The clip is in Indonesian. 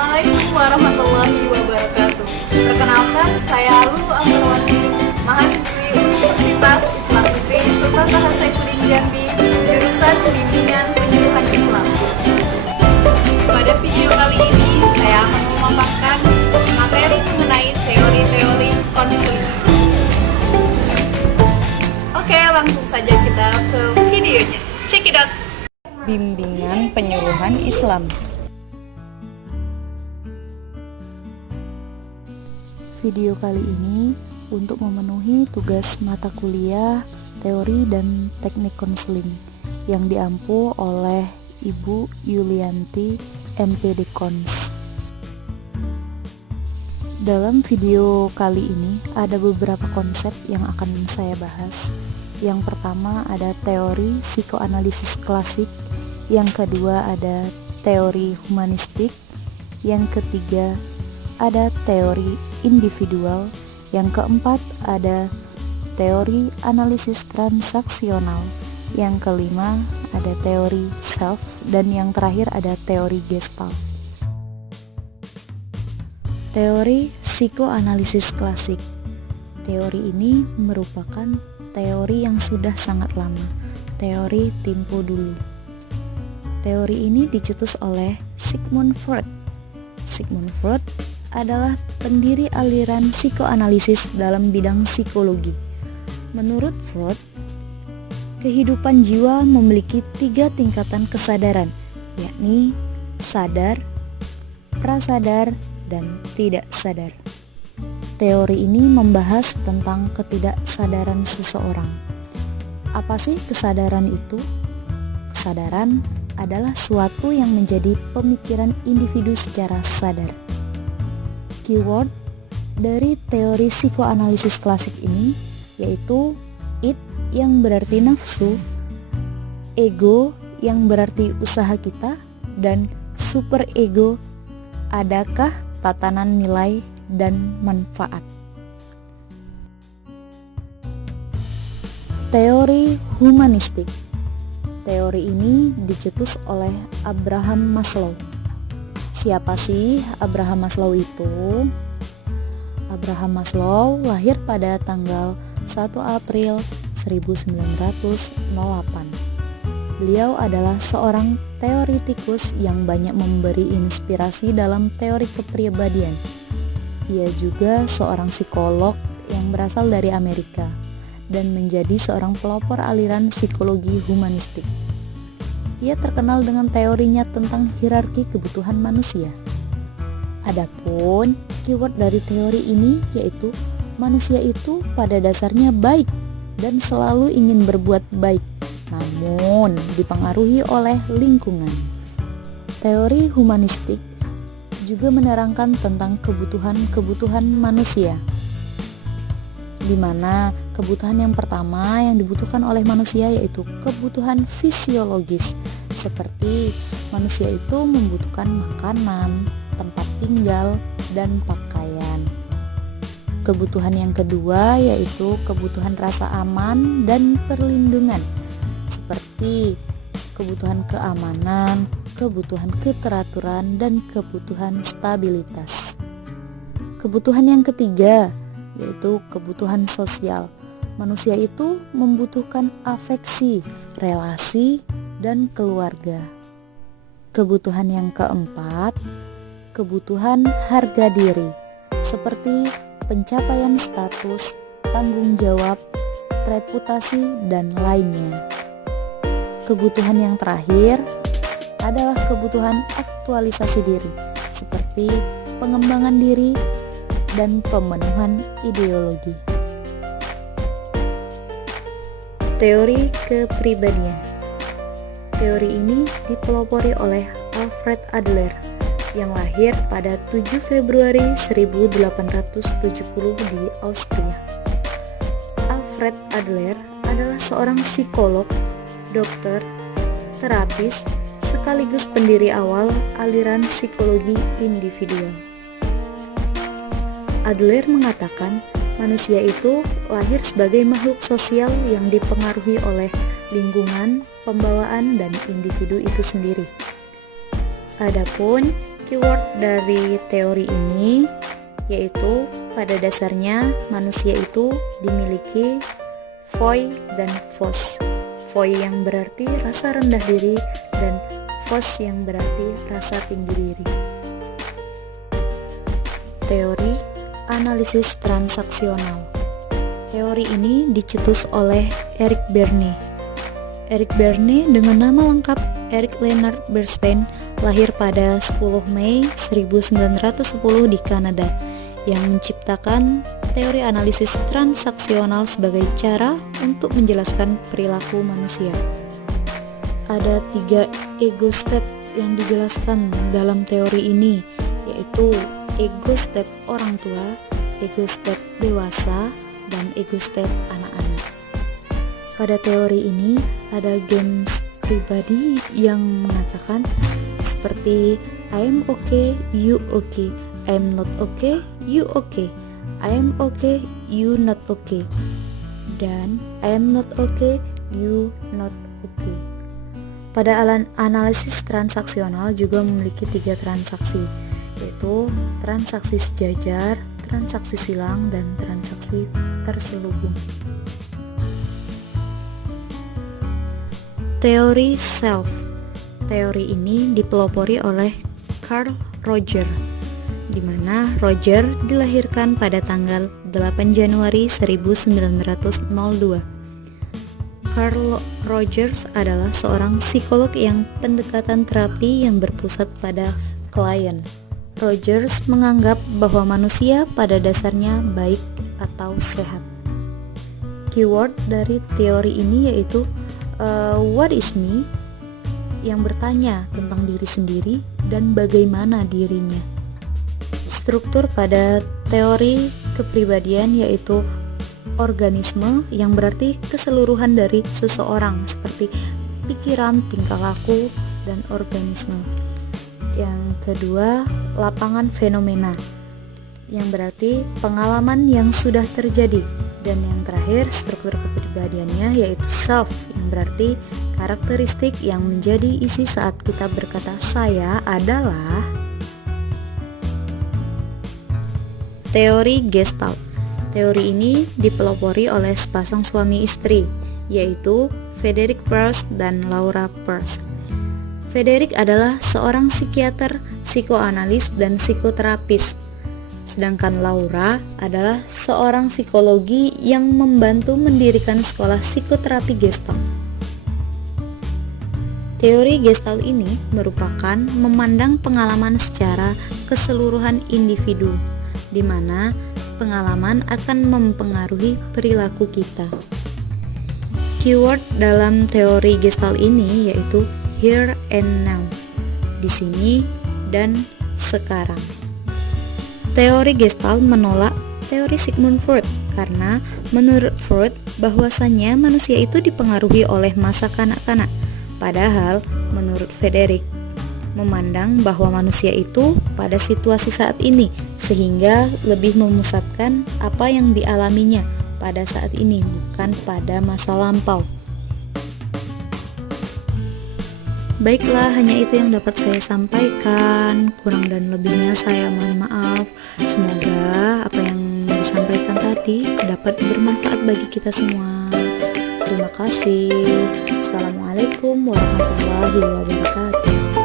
Assalamualaikum warahmatullahi wabarakatuh. Perkenalkan, saya Lu Ambarwati, mahasiswi Universitas Islam Negeri Sultan Taha Saifuddin Jambi, jurusan Bimbingan Penyuluhan Islam. Pada video kali ini, saya akan memaparkan materi mengenai teori-teori konseling. Oke, langsung saja kita ke videonya. Check it out. Bimbingan Penyuluhan Islam. Video kali ini untuk memenuhi tugas mata kuliah teori dan teknik konseling yang diampu oleh Ibu Yulianti MPD Kons. Dalam video kali ini ada beberapa konsep yang akan saya bahas. Yang pertama ada teori psikoanalisis klasik, yang kedua ada teori humanistik, yang ketiga ada teori individual, yang keempat ada teori analisis transaksional, yang kelima ada teori self, dan yang terakhir ada teori gestalt. Teori psikoanalisis klasik. Teori ini merupakan teori yang sudah sangat lama, teori tempo dulu. Teori ini dicetus oleh Sigmund Freud. Sigmund Freud adalah pendiri aliran psikoanalisis dalam bidang psikologi. Menurut Freud, kehidupan jiwa memiliki 3 tingkatan kesadaran, yakni sadar, prasadar, dan tidak sadar. Teori ini membahas tentang ketidaksadaran seseorang. Apa sih kesadaran itu? Kesadaran adalah suatu yang menjadi pemikiran individu secara sadar. Keyword dari teori psikoanalisis klasik ini yaitu id yang berarti nafsu, ego yang berarti usaha kita, dan superego adakah tatanan nilai dan manfaat. Teori humanistik. Teori ini dicetus oleh Abraham Maslow. Siapa sih Abraham Maslow itu? Abraham Maslow lahir pada tanggal 1 April 1908. Beliau adalah seorang teoritikus yang banyak memberi inspirasi dalam teori kepribadian. Ia juga seorang psikolog yang berasal dari Amerika dan menjadi seorang pelopor aliran psikologi humanistik. Ia terkenal dengan teorinya tentang hierarki kebutuhan manusia. Adapun keyword dari teori ini yaitu manusia itu pada dasarnya baik dan selalu ingin berbuat baik, namun dipengaruhi oleh lingkungan. Teori humanistik juga menerangkan tentang kebutuhan-kebutuhan manusia, di mana kebutuhan yang pertama yang dibutuhkan oleh manusia yaitu kebutuhan fisiologis, seperti manusia itu membutuhkan makanan, tempat tinggal, dan pakaian. Kebutuhan yang kedua yaitu kebutuhan rasa aman dan perlindungan, seperti kebutuhan keamanan, kebutuhan keteraturan, dan kebutuhan stabilitas. Kebutuhan yang ketiga yaitu kebutuhan sosial. Manusia itu membutuhkan afeksi, relasi, dan keluarga. Kebutuhan yang keempat, kebutuhan harga diri, seperti pencapaian status, tanggung jawab, reputasi, dan lainnya. Kebutuhan yang terakhir adalah kebutuhan aktualisasi diri, seperti pengembangan diri dan pemenuhan ideologi. Teori kepribadian. Teori ini dipelopori oleh Alfred Adler yang lahir pada 7 Februari 1870 di Austria. Alfred Adler adalah seorang psikolog, dokter, terapis, sekaligus pendiri awal aliran psikologi individual. Adler mengatakan manusia itu lahir sebagai makhluk sosial yang dipengaruhi oleh lingkungan, pembawaan, dan individu itu sendiri. Adapun Keyword dari teori ini yaitu pada dasarnya manusia itu dimiliki foi dan fos. Foi yang berarti rasa rendah diri dan fos yang berarti rasa tinggi diri. Teori analisis transaksional. Teori ini dicetus oleh Eric Berne. Eric Berne dengan nama lengkap Eric Leonard Bernstein lahir pada 10 Mei 1910 di Kanada yang menciptakan teori analisis transaksional sebagai cara untuk menjelaskan perilaku manusia. Ada 3 ego step yang dijelaskan dalam teori ini, yaitu ego step orang tua, ego step dewasa, dan ego step anak-anak. Pada teori ini ada games pribadi yang mengatakan seperti I am okay, you okay, I am not okay, you okay, I am okay, you not okay, dan I am not okay, you not okay. Pada analisis transaksional juga memiliki 3 transaksi, yaitu transaksi sejajar, transaksi silang, dan transaksi terselubung. Teori self. Teori ini dipelopori oleh Carl Rogers, di mana Rogers dilahirkan pada tanggal 8 Januari 1902. Carl Rogers adalah seorang psikolog yang pendekatan terapi yang berpusat pada klien. Rogers menganggap bahwa manusia pada dasarnya baik atau sehat. Keyword dari teori ini yaitu what is me, yang bertanya tentang diri sendiri dan bagaimana dirinya. Struktur pada teori kepribadian yaitu organisme, yang berarti keseluruhan dari seseorang seperti pikiran, tingkah laku, dan organisme. Yang kedua, lapangan fenomena, yang berarti pengalaman yang sudah terjadi. Dan yang terakhir, struktur kepribadiannya yaitu self, yang berarti karakteristik yang menjadi isi saat kita berkata saya adalah. Teori Gestalt. Teori ini dipelopori oleh sepasang suami istri, yaitu Frederick Perls dan Laura Perls. Frederick adalah seorang psikiater, psikoanalis, dan psikoterapis. Sedangkan Laura adalah seorang psikologi yang membantu mendirikan sekolah psikoterapi Gestalt. Teori Gestalt ini merupakan memandang pengalaman secara keseluruhan individu, di mana pengalaman akan mempengaruhi perilaku kita. Keyword dalam teori Gestalt ini yaitu here and now, di sini dan sekarang. Teori Gestalt menolak teori Sigmund Freud karena menurut Freud bahwasannya manusia itu dipengaruhi oleh masa kanak-kanak, padahal menurut Frederick memandang bahwa manusia itu pada situasi saat ini sehingga lebih memusatkan apa yang dialaminya pada saat ini, bukan pada masa lampau. Baiklah, hanya itu yang dapat saya sampaikan. Kurang dan lebihnya saya mohon maaf. Semoga apa yang disampaikan tadi dapat bermanfaat bagi kita semua. Terima kasih. Assalamualaikum warahmatullahi wabarakatuh.